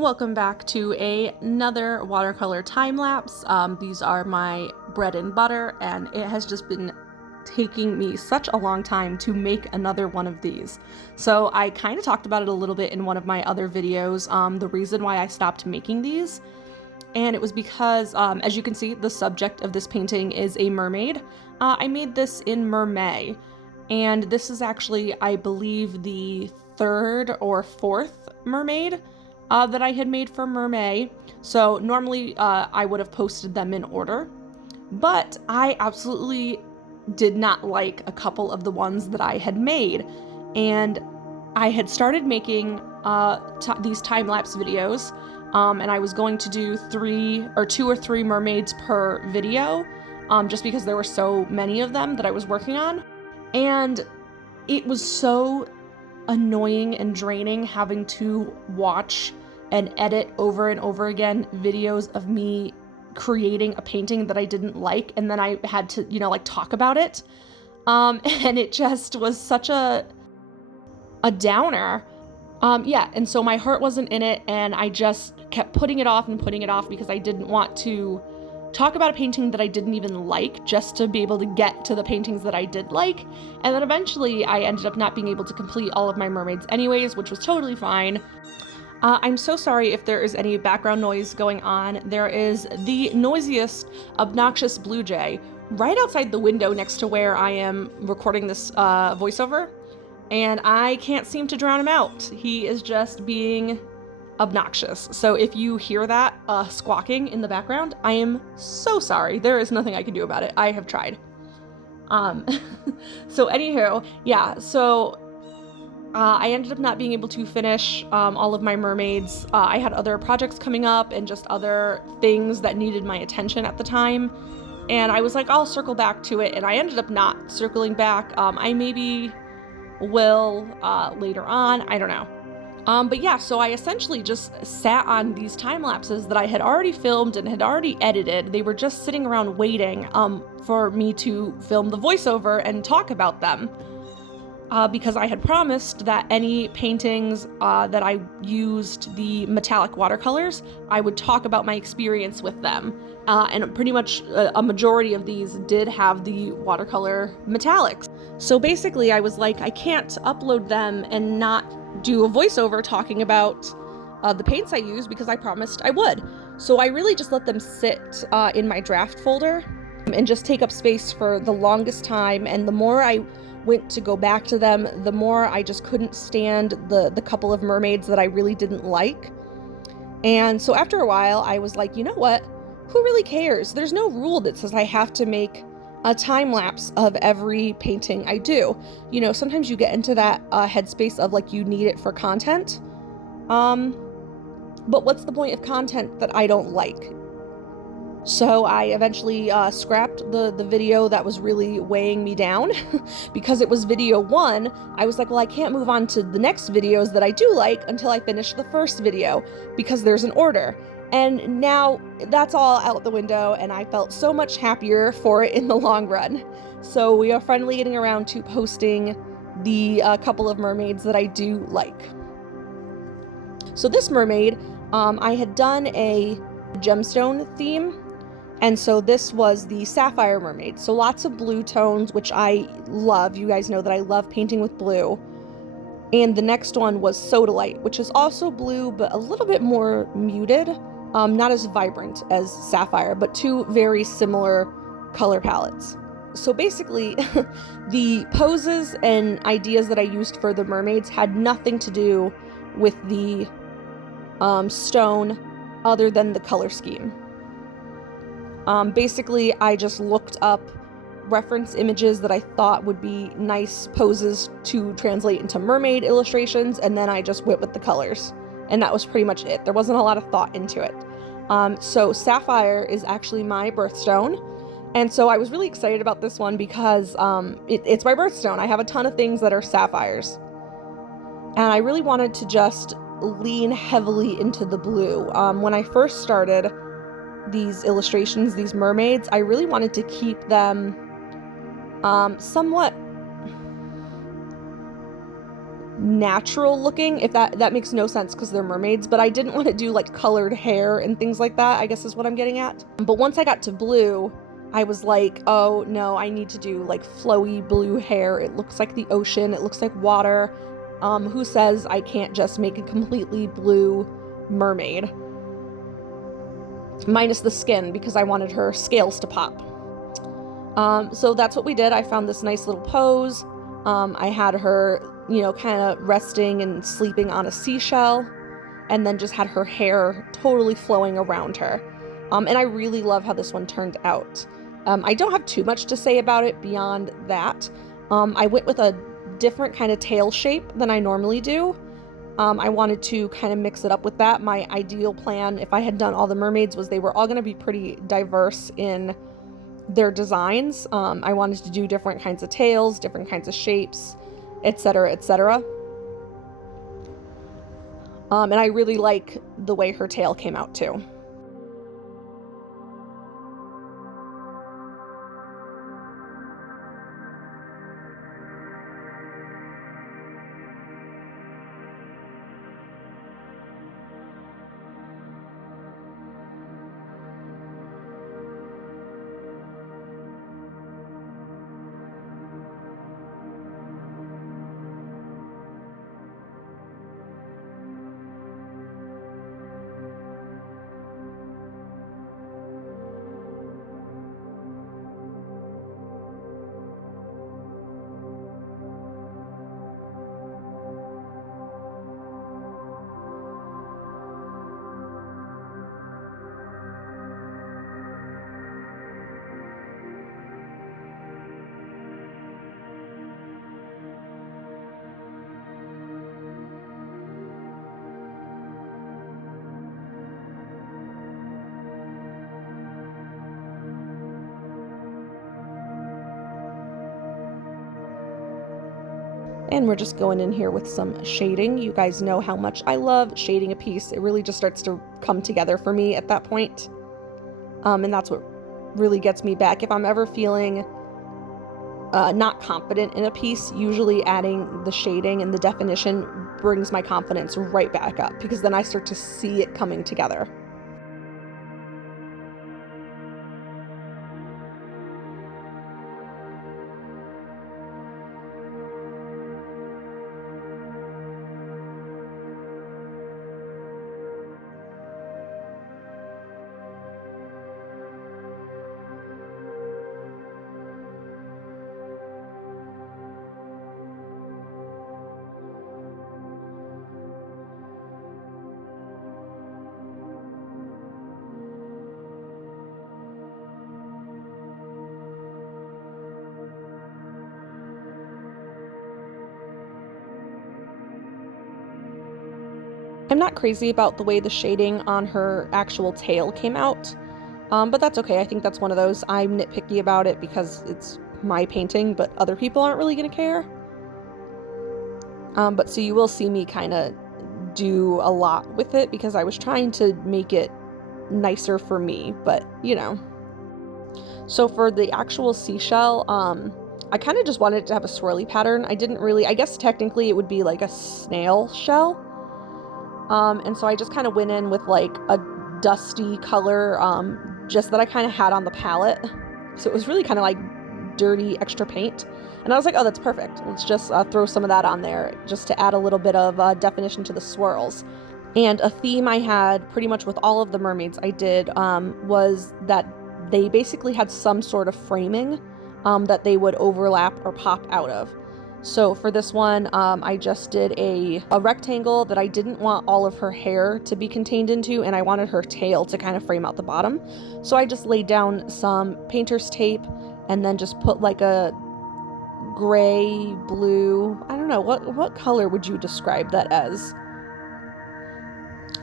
Welcome back to another watercolor time lapse. These are my bread and butter, and it has just been taking me such a long time to make another one of these. So I kind of talked about it a little bit in one of my other videos, the reason why I stopped making these. And it was because, as you can see, the subject of this painting is a mermaid. I made this in Mermaids, and this is actually, I believe, the third or fourth mermaid that I had made for Mermaid. So normally I would have posted them in order, but I absolutely did not like a couple of the ones that I had made, and I had started making these time-lapse videos, and I was going to do two or three mermaids per video, just because there were so many of them that I was working on, and it was so annoying and draining having to watch and edit over and over again videos of me creating a painting that I didn't like, and then I had to, talk about it. And it just was such a downer. And so my heart wasn't in it, and I just kept putting it off because I didn't want to talk about a painting that I didn't even like, just to be able to get to the paintings that I did like. And then eventually I ended up not being able to complete all of my mermaids anyways, which was totally fine. I'm so sorry if there is any background noise going on. There is the noisiest, obnoxious blue jay right outside the window next to where I am recording this voiceover, and I can't seem to drown him out. He is just being obnoxious. So if you hear that squawking in the background, I am so sorry. There is nothing I can do about it. I have tried. So anywho, yeah, so I ended up not being able to finish all of my mermaids. I had other projects coming up and just other things that needed my attention at the time. And I was like, I'll circle back to it. And I ended up not circling back. I maybe will later on. I don't know. But yeah, so I essentially just sat on these time lapses that I had already filmed and had already edited. They were just sitting around waiting for me to film the voiceover and talk about them. Because I had promised that any paintings that I used the metallic watercolors, I would talk about my experience with them. And pretty much a majority of these did have the watercolor metallics. So basically I was like, I can't upload them and not do a voiceover talking about the paints I use, because I promised I would. So I really just let them sit in my draft folder and just take up space for the longest time. And the more I went to go back to them, the more I just couldn't stand the couple of mermaids that I really didn't like. And so after a while, I was like, you know what? Who really cares? There's no rule that says I have to make a time lapse of every painting I do. Sometimes you get into that headspace of like you need it for content. But what's the point of content that I don't like? So I eventually scrapped the video that was really weighing me down because it was video one. I was like, well, I can't move on to the next videos that I do like until I finish the first video, because there's an order. And now that's all out the window, and I felt so much happier for it in the long run. So we are finally getting around to posting the couple of mermaids that I do like. So this mermaid, I had done a gemstone theme. And so this was the Sapphire Mermaid. So lots of blue tones, which I love. You guys know that I love painting with blue. And the next one was Sodalite, which is also blue, but a little bit more muted. Not as vibrant as Sapphire, but two very similar color palettes. So basically, the poses and ideas that I used for the mermaids had nothing to do with the stone other than the color scheme. Basically, I just looked up reference images that I thought would be nice poses to translate into mermaid illustrations, and then I just went with the colors. And that was pretty much it. There wasn't a lot of thought into it. So Sapphire is actually my birthstone. And so I was really excited about this one because it's my birthstone. I have a ton of things that are sapphires. And I really wanted to just lean heavily into the blue. When I first started these illustrations, these mermaids, I really wanted to keep them somewhat natural looking, if that makes no sense because they're mermaids, but I didn't want to do like colored hair and things like that, I guess is what I'm getting at. But once I got to blue, I was like, oh no, I need to do like flowy blue hair. It looks like the ocean, it looks like water. Who says I can't just make a completely blue mermaid? Minus the skin, because I wanted her scales to pop. So that's what we did. I found this nice little pose. I had her, you know, kind of resting and sleeping on a seashell, and then just had her hair totally flowing around her. And I really love how this one turned out. I don't have too much to say about it beyond that. I went with a different kind of tail shape than I normally do. I wanted to kind of mix it up with that. My ideal plan, if I had done all the mermaids, was they were all going to be pretty diverse in their designs. I wanted to do different kinds of tails, different kinds of shapes, etc., etc. And I really like the way her tail came out too. And we're just going in here with some shading. You guys know how much I love shading a piece. It really just starts to come together for me at that point. And that's what really gets me back. If I'm ever feeling not confident in a piece, usually adding the shading and the definition brings my confidence right back up, because then I start to see it coming together. I'm not crazy about the way the shading on her actual tail came out, but that's okay. I think that's one of those. I'm nitpicky about it because it's my painting, but other people aren't really gonna care. But so you will see me kind of do a lot with it because I was trying to make it nicer for me, but you know. So for the actual seashell, I kind of just wanted it to have a swirly pattern. I didn't really, I guess technically it would be like a snail shell. And so I just kind of went in with like a dusty color, just that I kind of had on the palette. So it was really kind of like dirty extra paint. And I was like, oh, that's perfect. Let's just throw some of that on there just to add a little bit of definition to the swirls. And a theme I had pretty much with all of the mermaids I did was that they basically had some sort of framing that they would overlap or pop out of. So for this one, I just did a rectangle that I didn't want all of her hair to be contained into, and I wanted her tail to kind of frame out the bottom. So I just laid down some painter's tape and then just put like a gray, blue, I don't know, what color would you describe that as?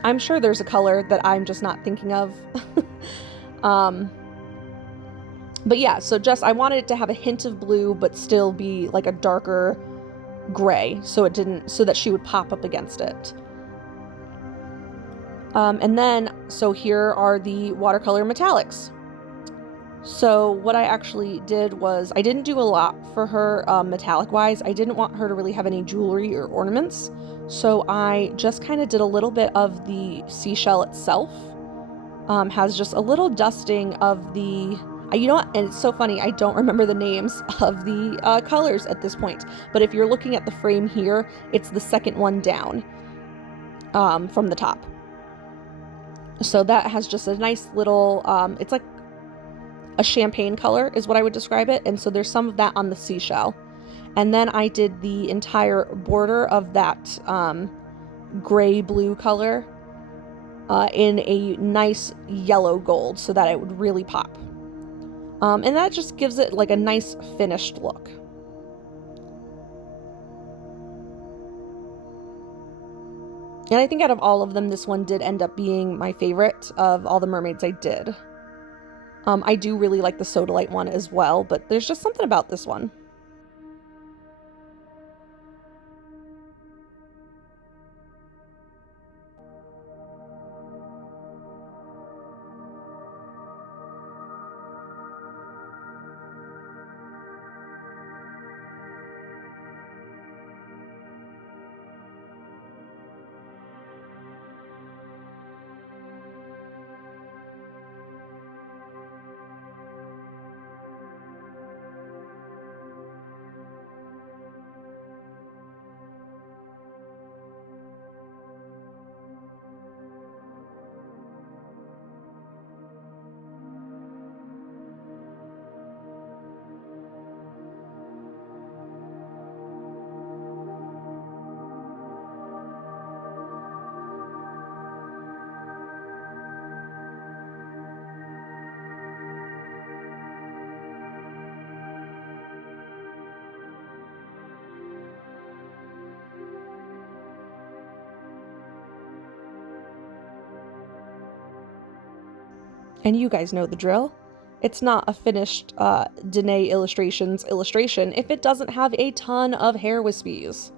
I'm sure there's a color that I'm just not thinking of. But yeah, so just, I wanted it to have a hint of blue, but still be like a darker gray, so that she would pop up against it. And then, so here are the watercolor metallics. So what I actually did was I didn't do a lot for her metallic wise. I didn't want her to really have any jewelry or ornaments. So I just kind of did a little bit of the seashell itself. Has just a little dusting of the, you know what, and it's so funny, I don't remember the names of the colors at this point, but if you're looking at the frame here, it's the second one down from the top. So that has just a nice little, it's like a champagne color is what I would describe it, and so there's some of that on the seashell. And then I did the entire border of that gray-blue color in a nice yellow gold so that it would really pop. And that just gives it like a nice finished look. And I think out of all of them, this one did end up being my favorite of all the mermaids I did. I do really like the Sodalite one as well, but there's just something about this one. And you guys know the drill. It's not a finished Danae Illustrations illustration if it doesn't have a ton of hair wispies.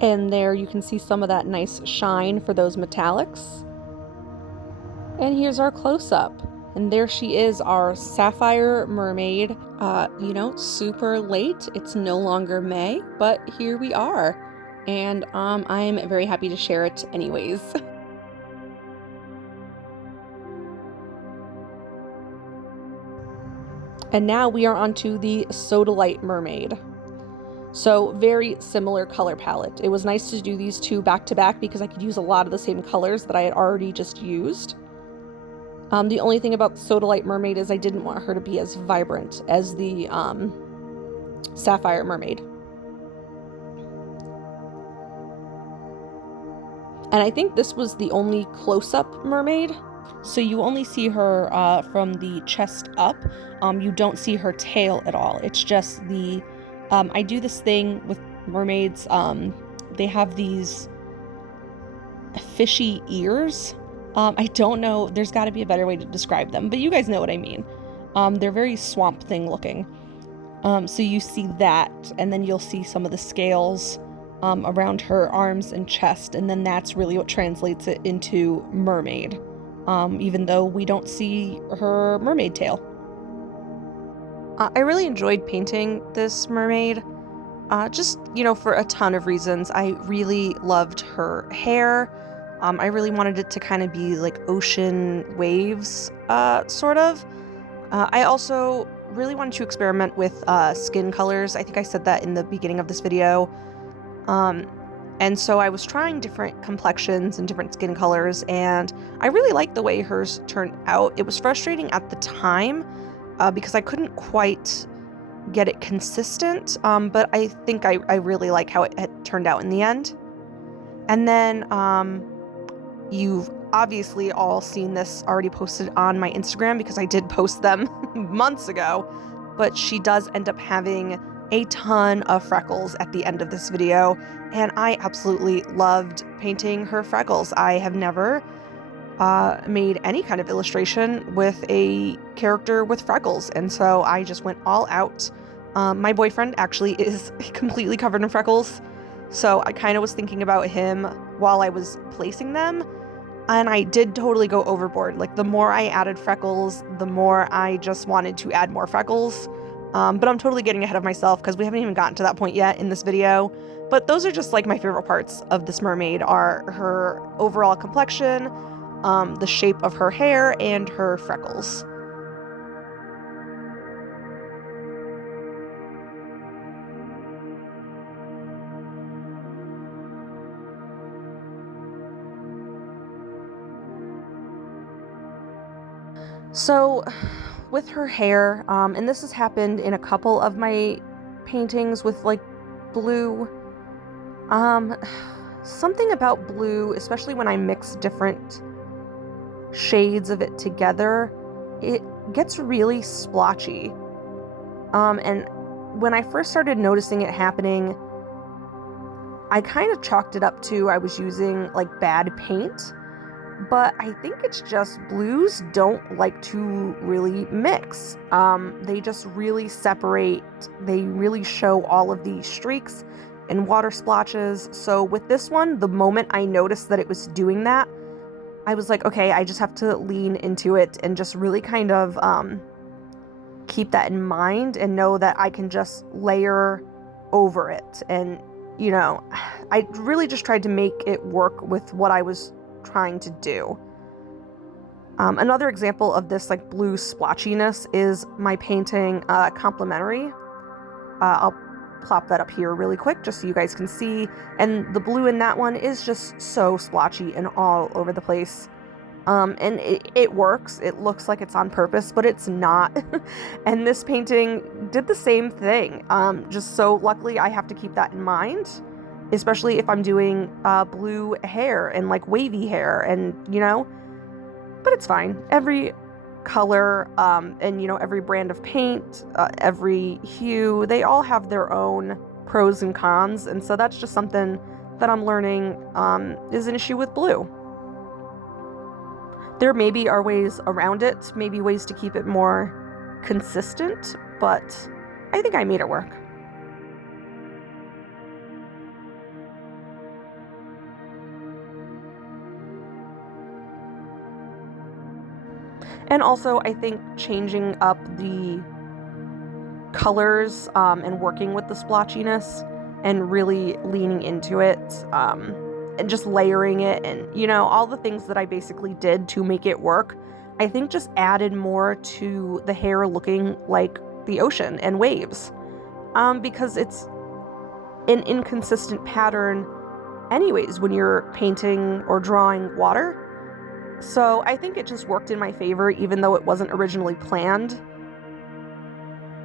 And there you can see some of that nice shine for those metallics. And here's our close-up. And there she is, our sapphire mermaid. You know, super late. It's no longer May, but here we are. And I'm very happy to share it anyways. And now we are onto the Sodalite mermaid. So very similar color palette. It was nice to do these two back to back because I could use a lot of the same colors that I had already just used. The only thing about the Sodalite mermaid is I didn't want her to be as vibrant as the sapphire mermaid. And I think this was the only close-up mermaid. So you only see her from the chest up. You don't see her tail at all. It's just the... I do this thing with mermaids. They have these fishy ears. I don't know. There's got to be a better way to describe them, but you guys know what I mean. They're very Swamp Thing looking. So you see that, and then you'll see some of the scales around her arms and chest, and then that's really what translates it into mermaid, even though we don't see her mermaid tail. I really enjoyed painting this mermaid, just, you know, for a ton of reasons. I really loved her hair. I really wanted it to kind of be like ocean waves, sort of. I also really wanted to experiment with skin colors. I think I said that in the beginning of this video. And so I was trying different complexions and different skin colors, and I really liked the way hers turned out. It was frustrating at the time because I couldn't quite get it consistent, but I think I really like how it had turned out in the end. And then you've obviously all seen this already posted on my Instagram because I did post them months ago, but she does end up having a ton of freckles at the end of this video, and I absolutely loved painting her freckles. I have never made any kind of illustration with a character with freckles, and so I just went all out. My boyfriend actually is completely covered in freckles, so I kind of was thinking about him while I was placing them, and I did totally go overboard. Like, the more I added freckles, the more I just wanted to add more freckles. But I'm totally getting ahead of myself because we haven't even gotten to that point yet in this video. But those are just like my favorite parts of this mermaid, are her overall complexion, the shape of her hair, and her freckles. So with her hair, and this has happened in a couple of my paintings with like blue, something about blue, especially when I mix different shades of it together, it gets really splotchy. And when I first started noticing it happening, I kind of chalked it up to I was using like bad paint. But I think it's just blues don't like to really mix. They just really separate. They really show all of these streaks and water splotches. So with this one, the moment I noticed that it was doing that, I was like, okay, I just have to lean into it and just really kind of keep that in mind and know that I can just layer over it. And, you know, I really just tried to make it work with what I was trying to do. Another example of this like blue splotchiness is my painting Complementary. I'll plop that up here really quick just so you guys can see, and the blue in that one is just so splotchy and all over the place. And it works. It looks like it's on purpose, but it's not. And this painting did the same thing. Just so luckily I have to keep that in mind, especially if I'm doing blue hair and like wavy hair, and you know, but it's fine. Every color and you know, every brand of paint, every hue, they all have their own pros and cons, and so that's just something that I'm learning is an issue with blue. There maybe are ways around it, maybe ways to keep it more consistent, but I think I made it work. And also, I think changing up the colors and working with the splotchiness and really leaning into it and just layering it and, you know, all the things that I basically did to make it work, I think just added more to the hair looking like the ocean and waves, because it's an inconsistent pattern anyways when you're painting or drawing water. So I think it just worked in my favor, even though it wasn't originally planned.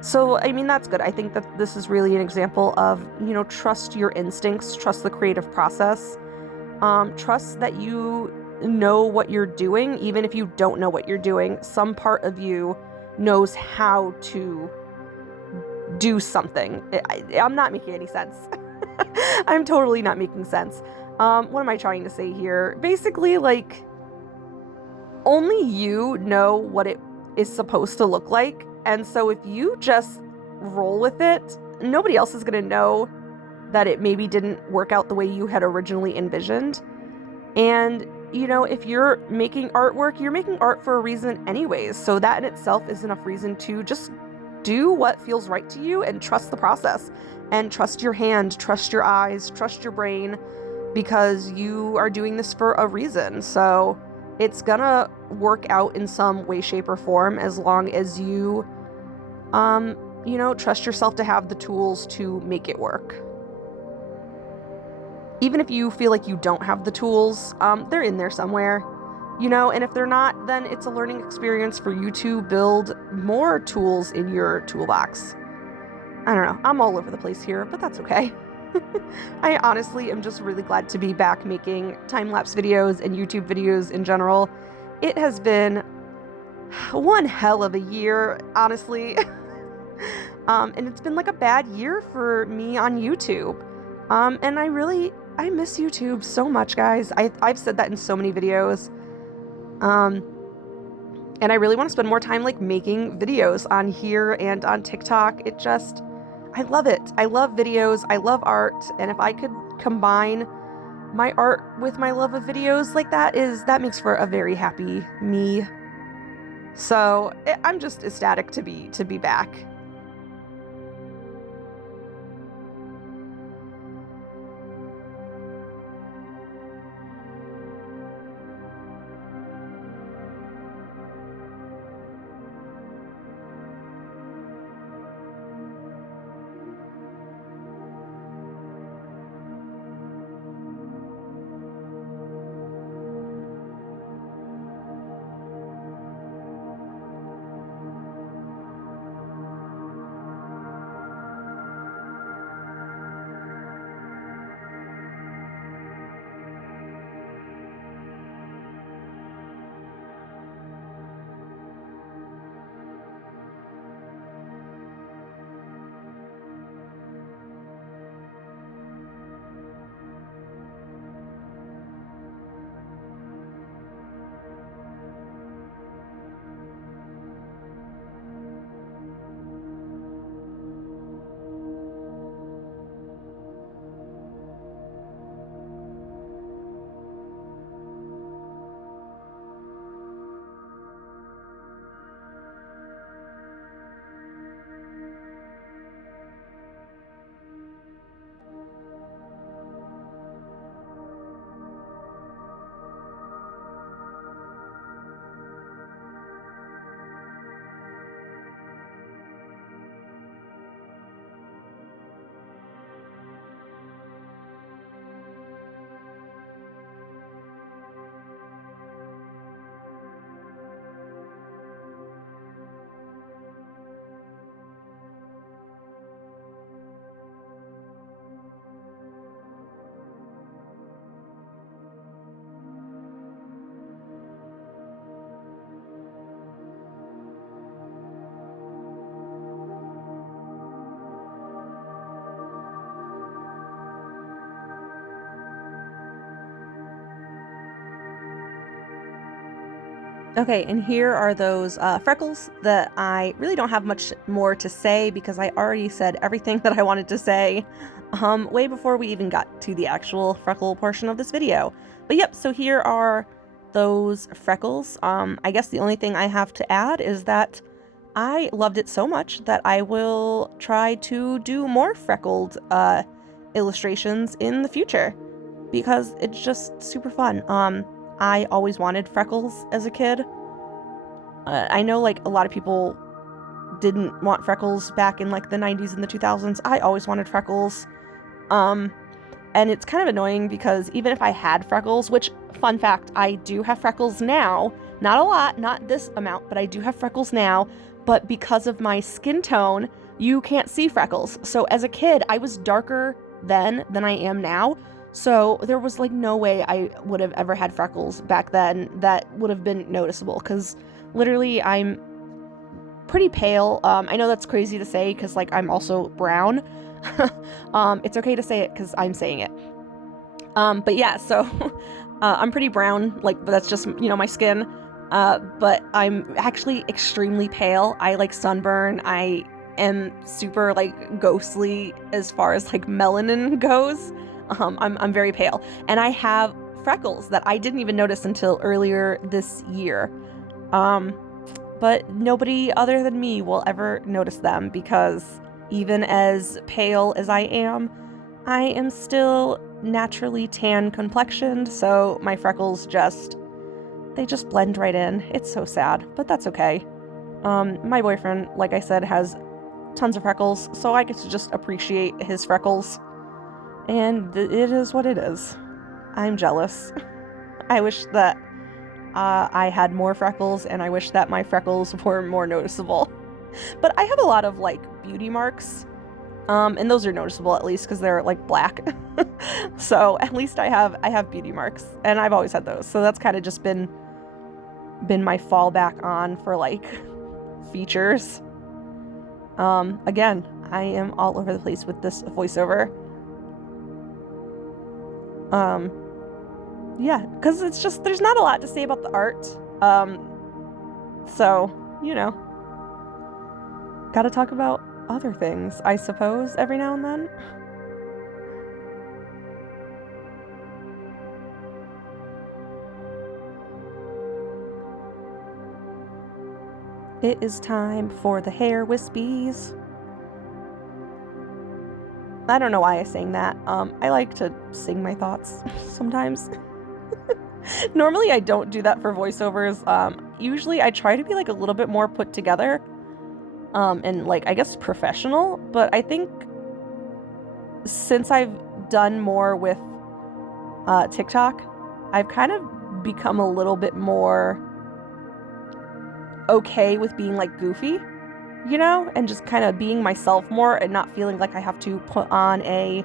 So, I mean, that's good. I think that this is really an example of, you know, trust your instincts, trust the creative process, trust that you know what you're doing, even if you don't know what you're doing. Some part of you knows how to do something. I'm not making any sense. I'm totally not making sense. What am I trying to say here? Basically, like, only you know what it is supposed to look like. And so if you just roll with it, nobody else is going to know that it maybe didn't work out the way you had originally envisioned. And, you know, if you're making artwork, you're making art for a reason anyways. So that in itself is enough reason to just do what feels right to you and trust the process and trust your hand, trust your eyes, trust your brain, because you are doing this for a reason. So it's gonna work out in some way, shape, or form as long as you, you know, trust yourself to have the tools to make it work. Even if you feel like you don't have the tools, they're in there somewhere, you know, and if they're not, then it's a learning experience for you to build more tools in your toolbox. I don't know, I'm all over the place here, but that's okay. I honestly am just really glad to be back making time-lapse videos and YouTube videos in general. It has been one hell of a year, honestly. And it's been like a bad year for me on YouTube. And I miss YouTube so much, guys. I've said that in so many videos. And I really want to spend more time like making videos on here and on TikTok. I love it. I love videos. I love art. And if I could combine my art with my love of videos, like that makes for a very happy me. So I'm just ecstatic to be back. Okay, and here are those freckles that I really don't have much more to say because I already said everything that I wanted to say way before we even got to the actual freckle portion of this video. But yep, so here are those freckles. I guess the only thing I have to add is that I loved it so much that I will try to do more freckled illustrations in the future because it's just super fun. I always wanted freckles as a kid. I know like a lot of people didn't want freckles back in like the 90s and the 2000s. I always wanted freckles. And it's kind of annoying because even if I had freckles, which, fun fact, I do have freckles now. Not a lot, not this amount, but I do have freckles now. But because of my skin tone, you can't see freckles. So as a kid, I was darker then than I am now. So there was like no way I would have ever had freckles back then that would have been noticeable because literally I'm pretty pale. I know that's crazy to say because like I'm also brown. It's okay to say it because I'm saying it. But yeah, so I'm pretty brown, like, but that's just, you know, my skin. But I'm actually extremely pale. I like sunburn. I am super like ghostly as far as like melanin goes. I'm very pale, and I have freckles that I didn't even notice until earlier this year. But nobody other than me will ever notice them because even as pale as I am still naturally tan complexioned, so my freckles they just blend right in. It's so sad, but that's okay. My boyfriend, like I said, has tons of freckles, so I get to just appreciate his freckles. And it is what it is. I'm jealous. I wish that I had more freckles, and I wish that my freckles were more noticeable. But I have a lot of, like, beauty marks And those are noticeable, at least, because they're like black. So at least I have beauty marks, and I've always had those. So that's kind of just been my fallback on for like features. Again, I am all over the place with this voiceover. Yeah, because it's just, there's not a lot to say about the art. So, you know, gotta talk about other things, I suppose, every now and then. It is time for the hair wispies. I don't know why I sang that. I like to sing my thoughts sometimes. Normally I don't do that for voiceovers. Usually I try to be like a little bit more put together, and like, I guess, professional, but I think since I've done more with TikTok, I've kind of become a little bit more okay with being like goofy, you know, and just kind of being myself more and not feeling like I have to put on a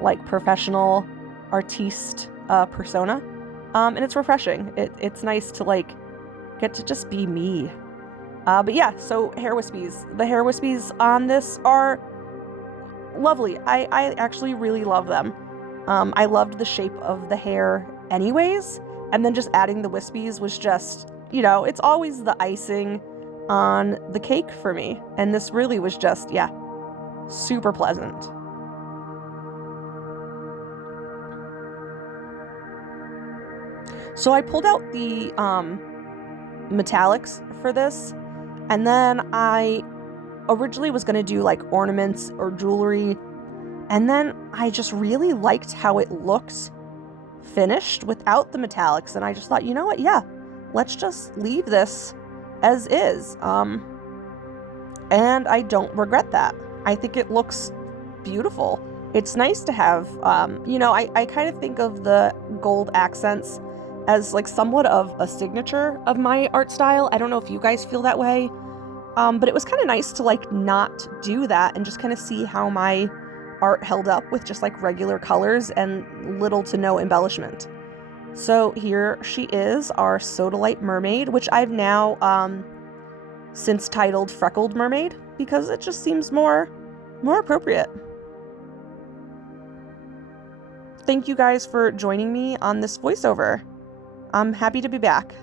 like professional artiste persona. And it's refreshing. It's nice to like get to just be me. But yeah, so hair wispies. The hair wispies on this are lovely. I actually really love them. I loved the shape of the hair anyways, and then just adding the wispies was just, you know, it's always the icing on the cake for me. And this really was just, yeah, super pleasant. So I pulled out the metallics for this, and then I originally was going to do like ornaments or jewelry, and then I just really liked how it looked finished without the metallics, and I just thought, you know what, yeah, let's just leave this as is. And I don't regret that. I think it looks beautiful. It's nice to have, you know, I kind of think of the gold accents as like somewhat of a signature of my art style. I don't know if you guys feel that way, but it was kind of nice to like not do that and just kind of see how my art held up with just like regular colors and little to no embellishment. So here she is, our Sodalite mermaid, which I've now since titled Freckled Mermaid because it just seems more appropriate. Thank you guys for joining me on this voiceover. I'm happy to be back.